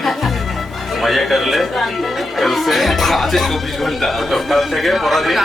मजा कर ले कल से आज 24 घंटा तो कल থেকে পরাদিন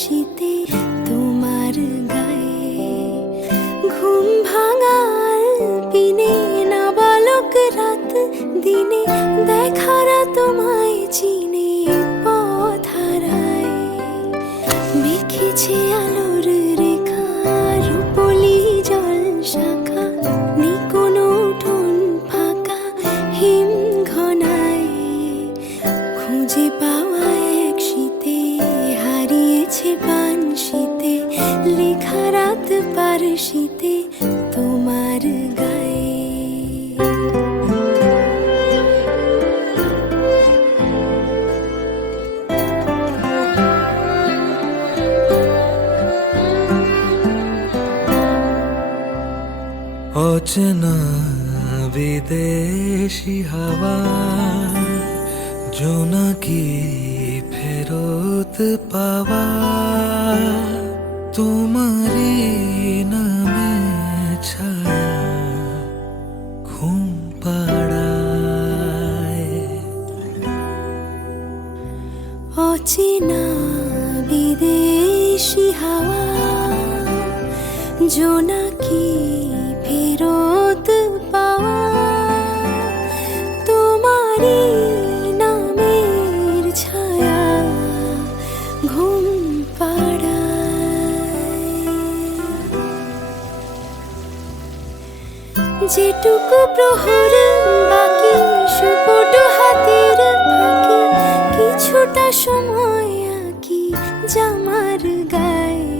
শীতে তোমার গায়ে ঘুম ভাঙাল পিনে না বালক রাত দিনে দেখারা তোমায় চিনে পথ হারায় মেখেছে আলোর রেখা রূপলি জল শাখা নি কোনো উঠোন ফাঁকা হিম ঘনায় খুঁজে পাওয়া এক শীতে হারিয়েছে পান শীতে লেখা রাত পার শীতে তোমার গায়ে অচেনা বিদেশি হাওয়া জোনাকি ফেরত পাওয়া তোমারি নামে ছায়া ঘুম পাড়ায় অচেনা বিদেশি হাওয়া জোনাকি ফেরত পাওয়া তোমারি নামের ছায়া ঘুম পাড়ায় যেটুকু প্রহর বাকি সুপুট হাতের ফাঁকি কিছুটা সময় আঁকি জামার গায়ে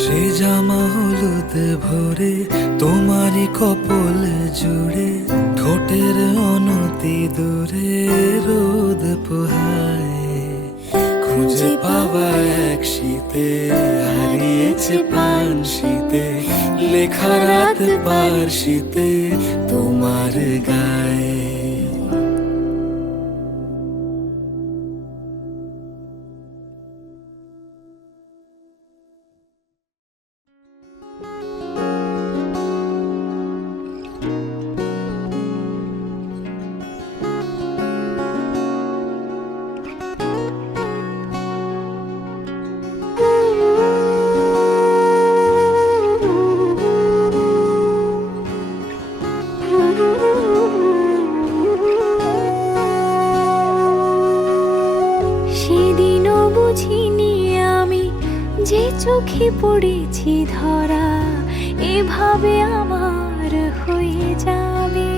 সে জামা হলুদ ভরে তোমারই কপল জুড়ে ঠোঁটের অনতি দূরে রোদ পোহায় খুঁজে পাওয়া এক শীতে হারিয়েছে প্রাণ শীতে লেখা রাত পার শীতে তোমার গায়ে সেদিনও বুঝিনি আমি যে চোখে পড়েছি ধরা এভাবে আমার হয়ে যাবে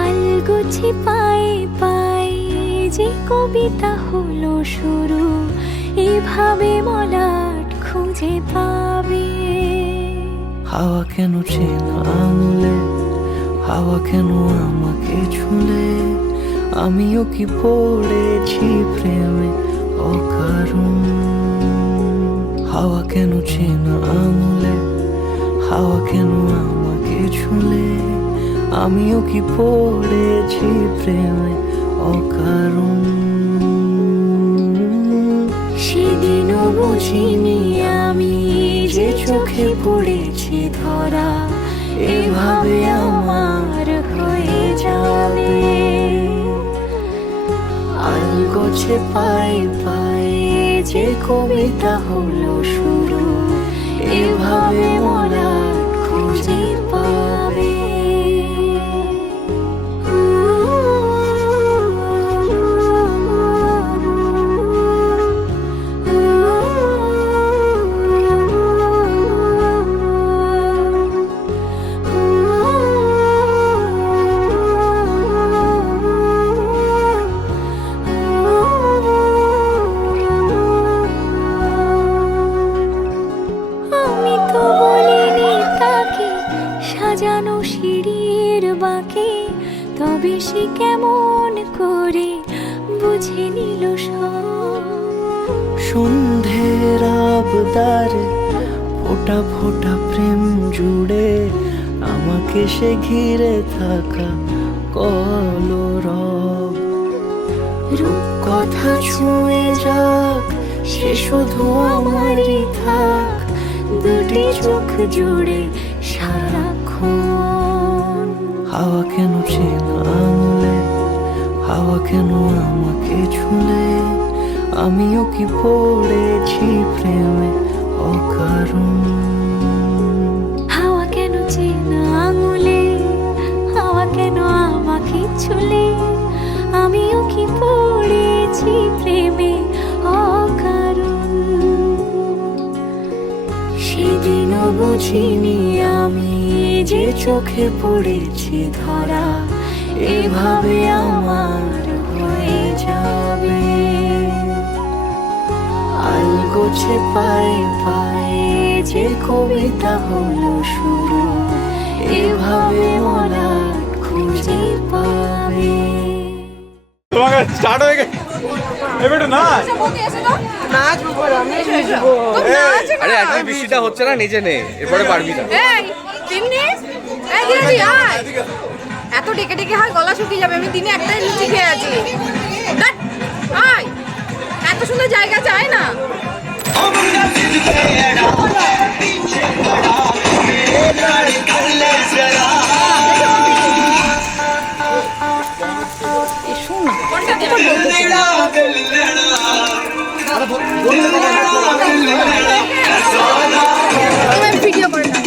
আলগোছে পায়ে পায়ে যে কবিতা হলো শুরু এভাবে মলাট খুঁজে পাবে হাওয়া কেন চেনা আঙুলে হাওয়া কেন আমাকে ছুলে আমিও কি পড়েছি প্রেমে অকারণ হাওয়া কেন চেনা আঙুলে, হাওয়া কেন আমাকে ছুলে, আমিও কি পড়েছি প্রেমে অকারণ। সেদিনও বুঝিনি আমি যে চোখে পড়েছি ধরা, এভাবে আমার হয়ে যাবে। আলগোছে পায়ে পায়ে যে কবিতা হলো শুরু, এভাবে মরা খুঁজে পাবে। আমি তো বলিনি তাকে সাজানো সিঁড়ির বাঁকে, তবে সে কেমন করে বুঝে নিল সব। সন্ধ্যের আবদারে ফোটা ফোটা প্রেম জুড়ে, আমাকে সে ঘিরে থাকা কলরব। রূপকথা ছুঁয়ে যাক, সে শুধু আমারই থাক, দুটি চোখ জুড়ে সারাক্ষণ। হাওয়া কেন চেনা আঙুলে, হাওয়া কেন আমাকে ছুলে, আমিও কি পড়েছি প্রেমে অকারণ। হাওয়া কেন চেনা আঙুলে, হাওয়া কেন আমাকে ছুলে, আমিও কি পড়েছি প্রেমে অকারণ। সেদিনও বুঝিনি আমি যে চোখে পড়েছি ধরা, এভাবে আমার হয়ে যাবে। আলগোছে পায়ে পায়ে যে কবিতা হলো শুরু, এভাবে মরা খুঁজে পাবে। তোমাকে স্টার্ট হয়ে গেছে এবার না আরে আজকে বৃষ্টিটা হচ্ছে না, নিচে নে, এরপরে পারবি না। এই তিন্নি, এই দিদি আয়। এত ডেকে ডেকে হার গলা শুকিয়ে যাবে। আমি দিনে একটাই লুচি খেয়ে আছি। ধ্যাৎ, আয়, এত সুন্দর জায়গা চাই না। এই শোন না, কোনটা ভিডিও করে না।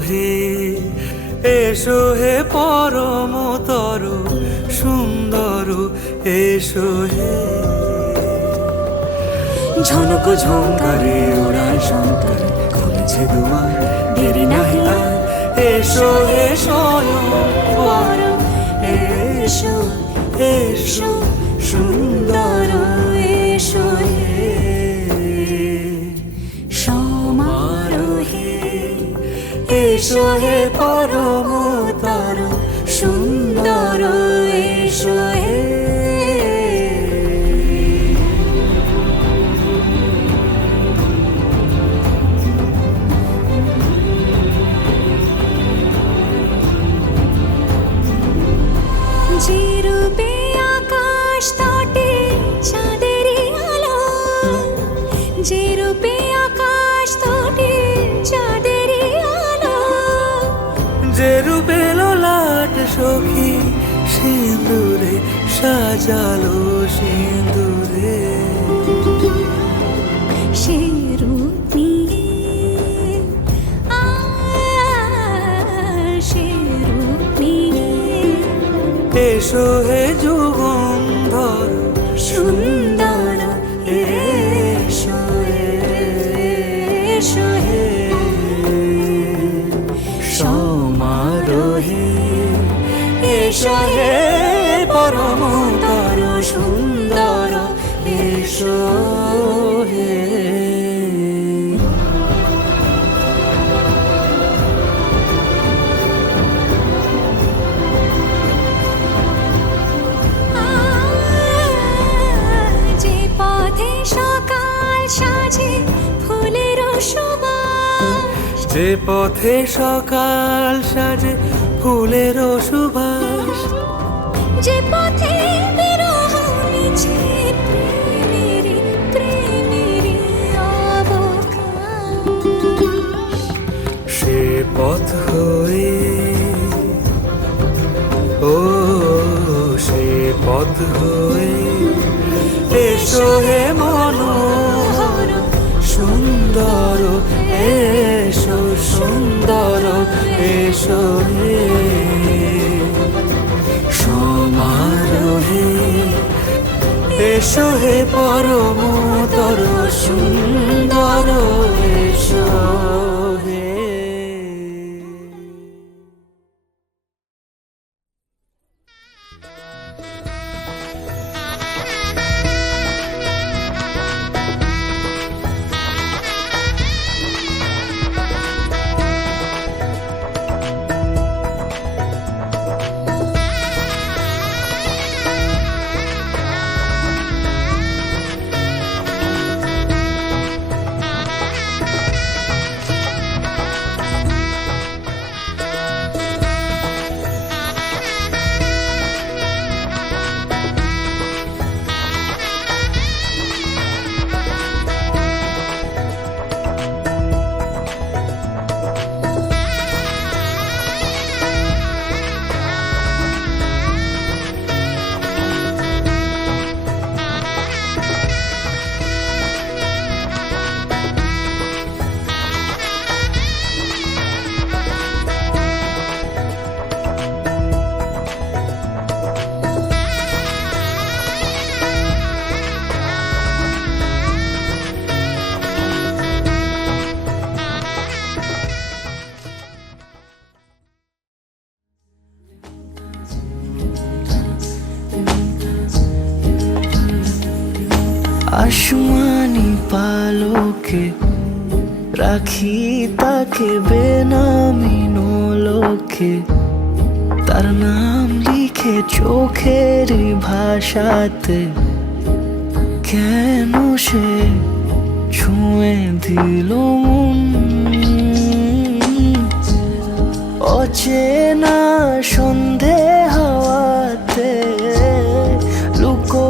হে এসো হে পরমতর সুন্দর এসো হে ঝনক ঝঙ্কারে ওড়ায় শঙ্কর খুলেছে দুয়ার দেরি নাহি আর এসো হে স্বয়ং বর এসো এসো সুন্দর এসো হে সমারোহে এসো হে পরমতর সুন্দর এসো হে যে রূপে আকাশ তটে চাঁদেরই আলো যে রূপে আকাশ তটে চাঁদেরই আলো যে রূপে ললাট সখী সিঁদুরে সাজালো সিঁদুরে সে রূপ নিয়ে সে রূপ নিয়ে এসো হে যুগন্ধর সুন্দর এসো এসো হে সমারোহে এসো হে পরমতর সুন্দর এসো হে যে পথে সকাল সাজে ফুলের সুবাস যে পথে সকাল সাজে ফুলের সুবাস যে পথে বিরহ মিছে প্রেমেরই অবকাশ সে পথ হয়ে ও সে পথ হয়ে এসো হে মনোহর সুন্দর এসো সুন্দর এসো হে সমারোহে এসো হে পরমতর সুন্দর এসো হে আসমানি পালকে রাখি তাকে বেনামি নোলকে তার নাম লিখে চোখের ভাষাতে কেন সে ছুঁয়ে দিল মন অচেনা সন্ধে হাওয়াতে লুকো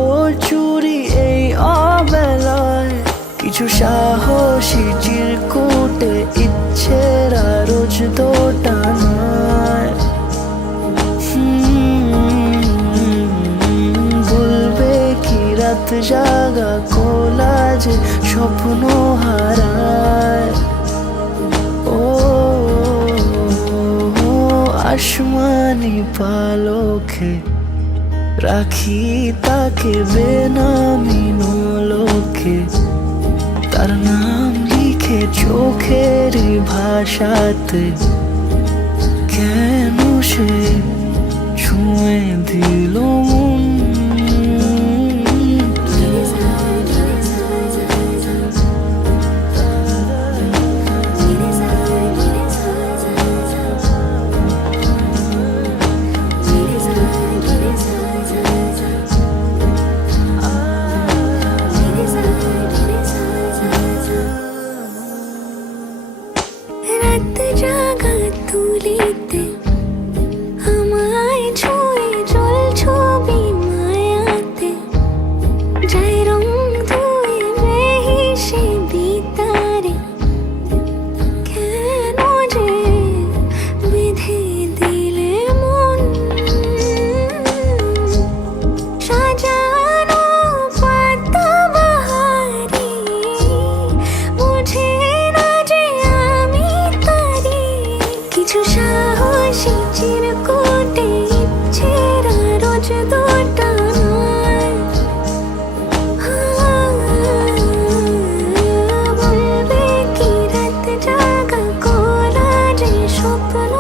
চুরি এই অবেলায় কিছু সাহসী চিরকুটে ইচ্ছের রোজ দোটানায় বলবে কি রাত জাগা কোলাজে স্বপ্ন হারায় ও আসমানি পালকে রাখি তাকে বেনামি নোলকে, তার নাম লিখে চোখের ভাষাতে। কেন সে ছুঁয়ে দিল মন, রাত জাগা তুলিতে আমায় ছুঁয়ে জল ছবি মায়াতে, যাই রং ধুয়ে বেহিসে বিতারে। কেন যে বেঁধে দিলে মন, সাজানো পাতা বাহারি বুঝে না যে আমি তারি। কিছু সাহসী চিরকুটে ইচ্ছেরা রোজ দুটা নয়, বলবে কি রাত জাগা কোলা যে স্বপ্ন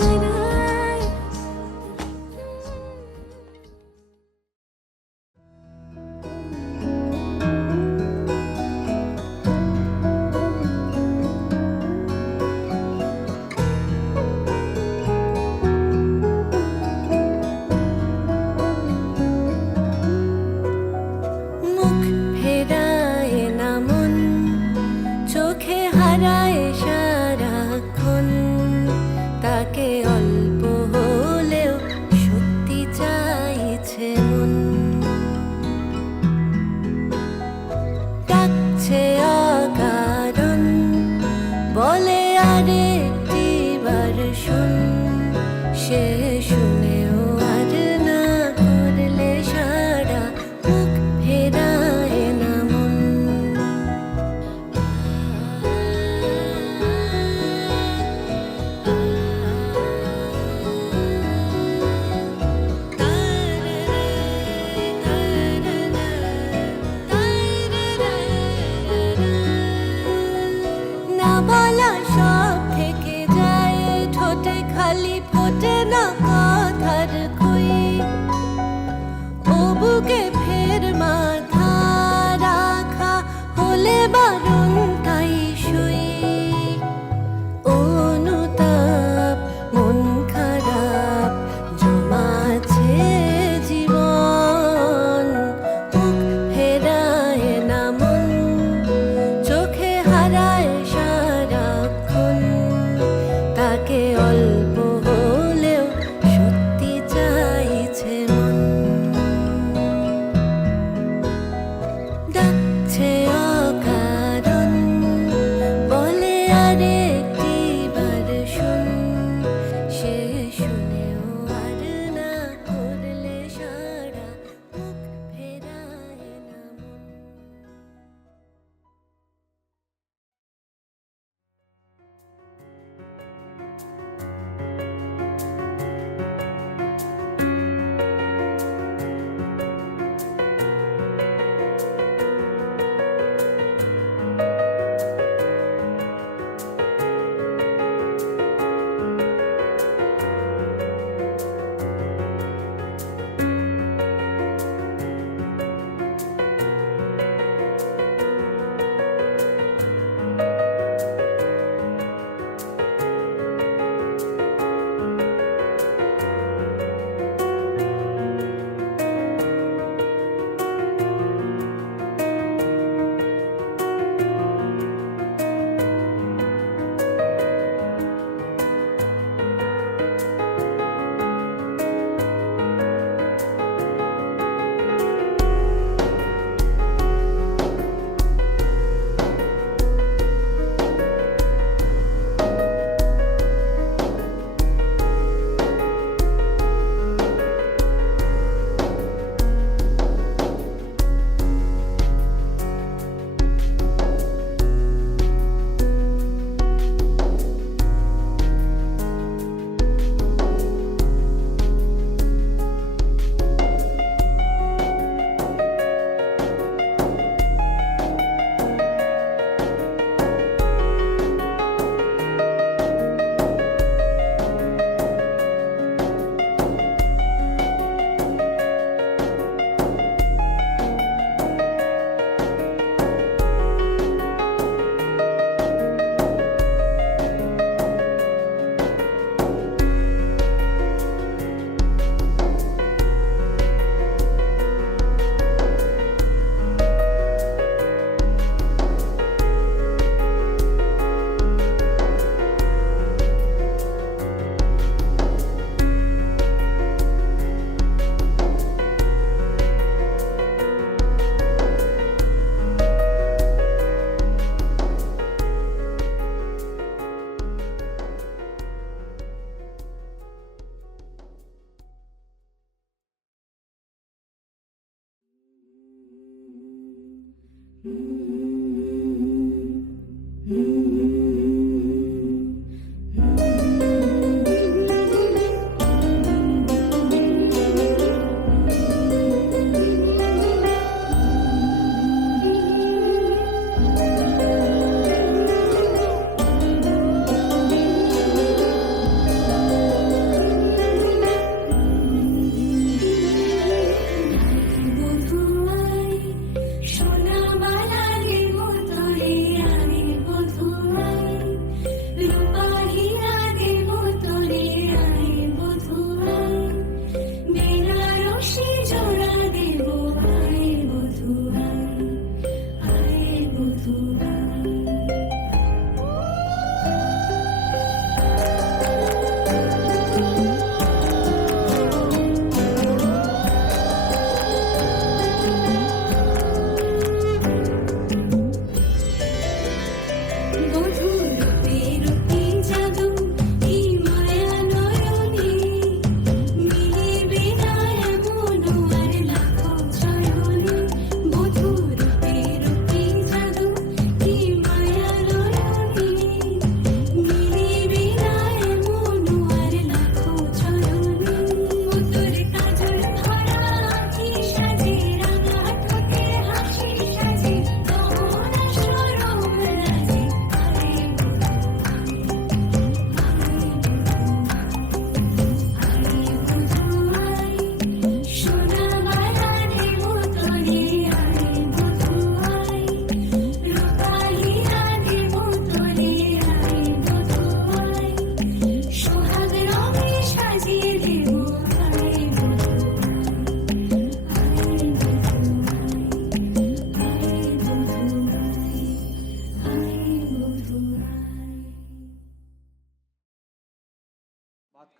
হারায়। মুখ ফেরায় না মন, চোখে হারায় সারাক্ষণ তাকে। অল্প হলেও সত্যি চাইছে মন, ডাকছে অকারণ, বলে আরেকটি বার শুন। সে শুনেও আর না করলে সারা, মুখ ফেরায় না মন। না বলা সব থেকে যায় ঠোঁটে।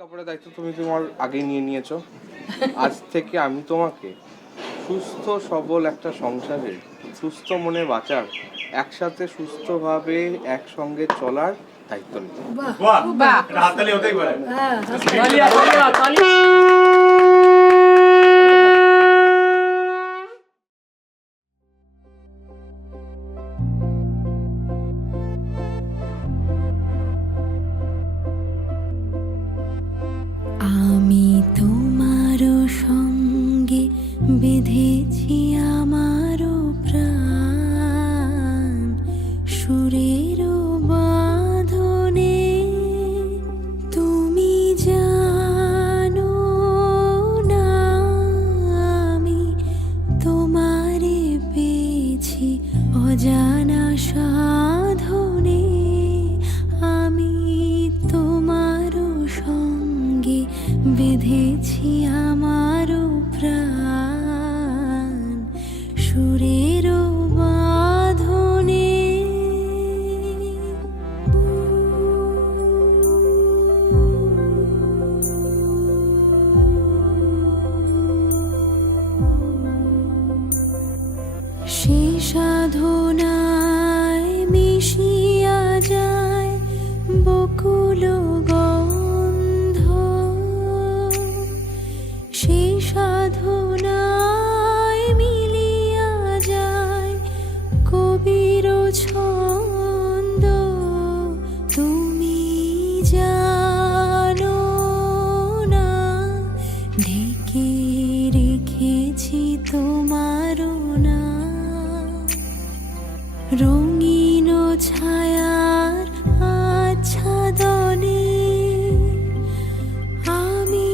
কাপড়ের দায়িত্ব তুমি তোমার আগেই নিয়ে নিয়েছো। আজ থেকে আমি তোমাকে সুস্থ সবল একটা সংসারে সুস্থ মনে বাঁচার, একসাথে সুস্থভাবে একসঙ্গে চলার দায়িত্ব নিই। বাহ হাততালি হতেই পারে। আমি তোমারও সঙ্গে বেঁধেছি আমারও প্রাণ সুরেরও বাঁধনে। তুমি জানো না আমি তোমারে পেয়েছি অজানা সাধনে। আমি তোমারও সঙ্গে বেঁধেছি আমারও প্রাণ সুরেরও বাঁধনে। সে সাধনায় মিশিয়া যায় বকুল গন্ধ। সে সাধনায় মিলিয়া যায় কবির ছন্দ। তুমি জানো না ঢেকে রেখেছি তোমারও না রঙিন ছায়ার আচ্ছাদনে। আমি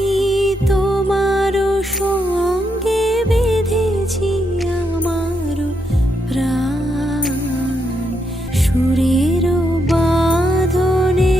তোমারও সঙ্গে বেঁধেছি আমারও প্রাণ সুরেরও বাঁধনে।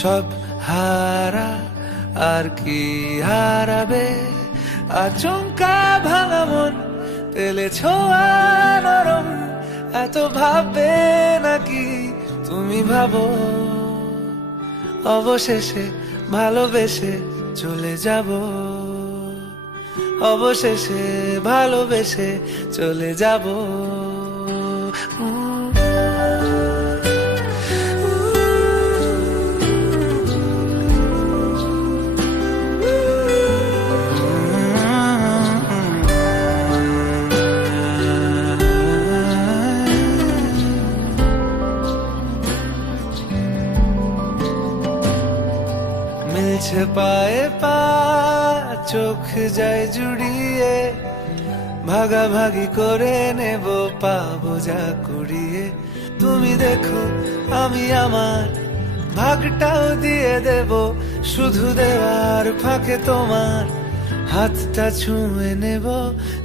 সব হারা আর কি হারাবে, আচমকা ভাঙা মন পেলে ছোঁয়া নরম, এত ভাববে নাকি তুমি ভাবো, অবশেষে ভালোবেসে চলে যাব, অবশেষে ভালোবেসে চলে যাব। মিলছে পায়ে পা, চোখ যায় জুড়িয়ে, ভাগাভাগি করে নেব পাবো যা কুড়িয়ে। তুমি দেখো আমি আমার ভাগটাও দিয়ে দেব, শুধু দেওয়ার ফাঁকে তোমার হাতটা ছুঁয়ে নেব।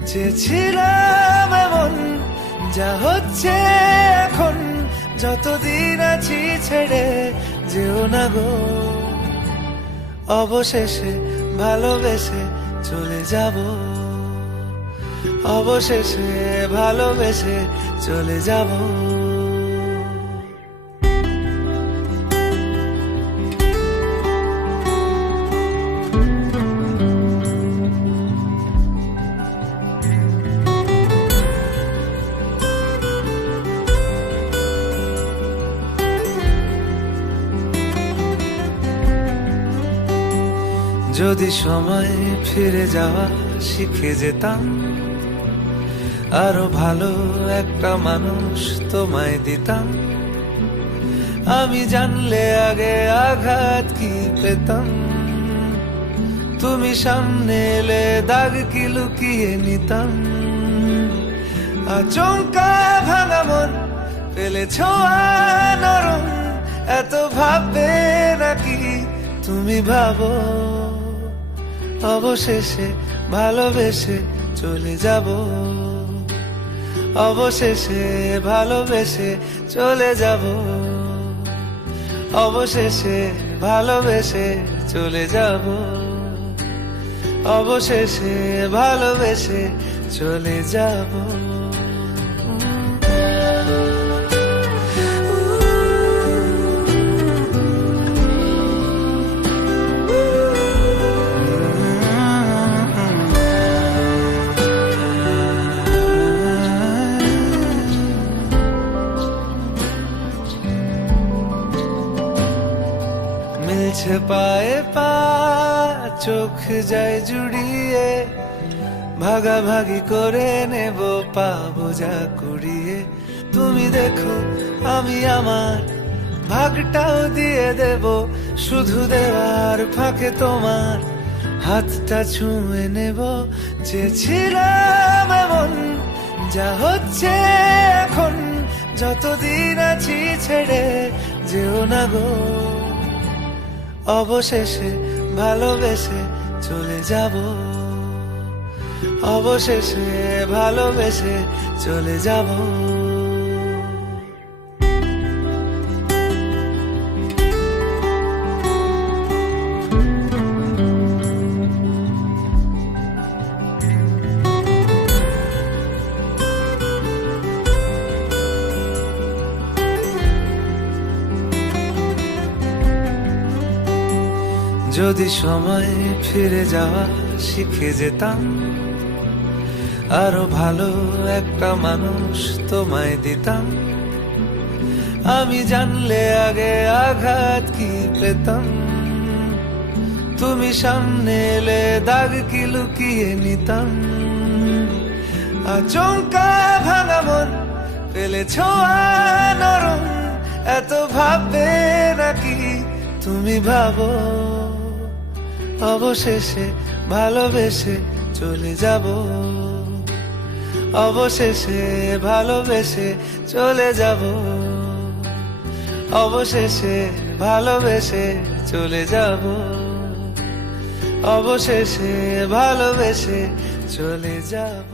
চেয়েছিলাম এমন, যা হচ্ছে এখন, যতদিন আছি ছেড়ে যেও না গো, অবশেষে ভালোবেসে চলে যাব, অবশেষে ভালোবেসে চলে যাব। যদি সময় ফিরে যাওয়া শিখে যেতাম, আরো ভালো একটা মানুষ তোমায় দিতাম, আমি জানলে আগে আঘাত কি পেতাম, তুমি সামনে এলে দাগ কি লুকিয়ে নিতাম। আচমকা ভাঙা মন পেলে ছোঁয়া নরম, এত ভাববে নাকি তুমি ভাবো, অবশেষে ভালোবেসে চলে যাব, অবশেষে ভালোবেসে চলে যাব, অবশেষে ভালোবেসে চলে যাব, অবশেষে ভালোবেসে চলে যাব। মিলছে পায়ে পা, চোখ যায় জুড়িয়ে, ভাগাভাগি করে নেব পাবো যা কুড়িয়ে। তুমি দেখো আমি আমার ভাগটাও দিয়ে দেব, শুধু দেওয়ার ফাঁকে তোমার হাতটা ছুঁয়ে নেব। চেয়েছিলাম এমন, যা হচ্ছে এখন, যতদিন আছি ছেড়ে যেও না গো, অবশেষে ভালোবেসে চলে যাব, অবশেষে ভালোবেসে চলে যাব। যদি সময় ফিরে যাওয়া শিখে যেতাম, আরো ভালো একটা মানুষ তোমায় দিতাম, আমি জানলে আগে আঘাত কি পেতাম, তুমি সামনে এলে দাগ কি লুকিয়ে নিতাম। আচমকা ভাঙা মন পেলে ছোঁয়া নরম, এত ভাববে নাকি তুমি ভাবো, অবশেষে ভালোবেসে চলে যাব, অবশেষে ভালোবেসে চলে যাব, অবশেষে ভালোবেসে চলে যাব, অবশেষে ভালোবেসে চলে যাব।